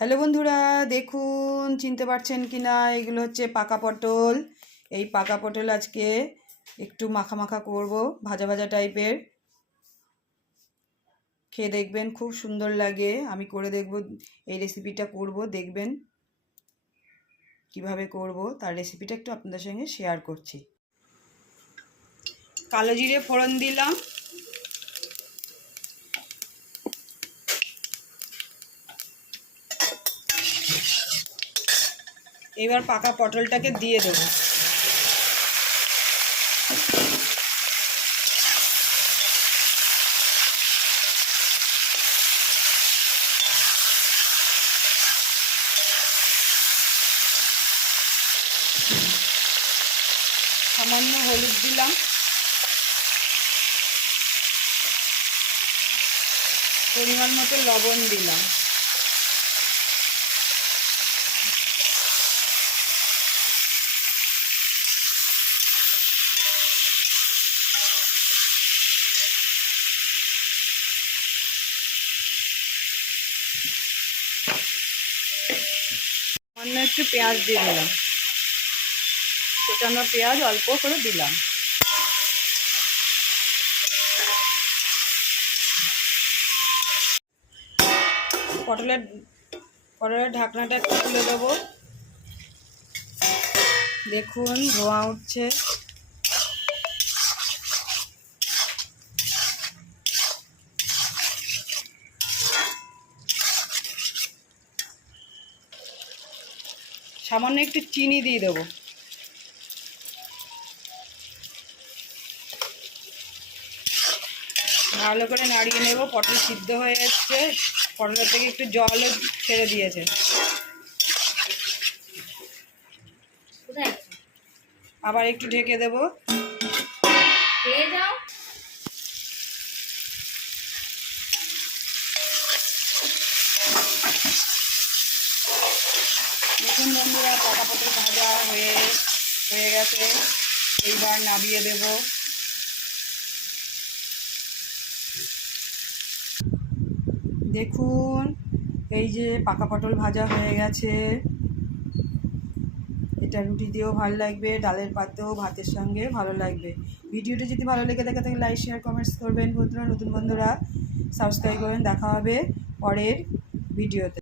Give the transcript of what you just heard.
Hello বন্ধুরা, দেখুন চিনতে পারছেন কি না, এগুলো হচ্ছে পাকা পটল। এই পাকা পটল আজকে একটু মাখা মাখা করব, ভাজা ভাজা টাইপের। খেয়ে দেখবেন, খুব সুন্দর লাগে। আমি করে দেখব, এই রেসিপিটা করব, দেখবেন কিভাবে করব তার রেসিপিটা একটু আপনাদের সঙ্গে শেয়ার করছি। কালো জিরে ফোড়ন দিলাম, এবার পাকা পটলটাকে দিয়ে দেবো। সামান্য হলুদ দিলাম, পরিমাণ মতো লবণ দিলাম, সামান্য একটু পেঁয়াজ দিয়ে দিলাম, কোচানো পেঁয়াজ অল্প করে দিলাম। পটলের ঢাকনাটা একটু খুলে দেবো। দেখুন ধোঁয়া উঠছে। সামান্য একটু চিনি দিয়ে দেবো। ভালো করে নাড়িয়ে নেব। পটল সিদ্ধ হয়ে এসছে, পটলের থেকে একটু জলও ছেড়ে দিয়েছে। আবার একটু ঢেকে দেব। দেখুন বন্ধুরা, পাকা পটল ভাজা হয়ে গেছে। এইবার নামিয়ে দেব। দেখুন, এই যে পাকা পটল ভাজা হয়ে গেছে। এটা রুটি দিয়েও ভালো লাগবে, ডালের পাতেও, ভাতের সঙ্গে ভালো লাগবে। ভিডিওটা যদি ভালো লেগে থাকে তাহলে লাইক শেয়ার কমেন্টস করবেন বন্ধুরা। নতুন বন্ধুরা সাবস্ক্রাইব করবেন। দেখা হবে পরের ভিডিওতে।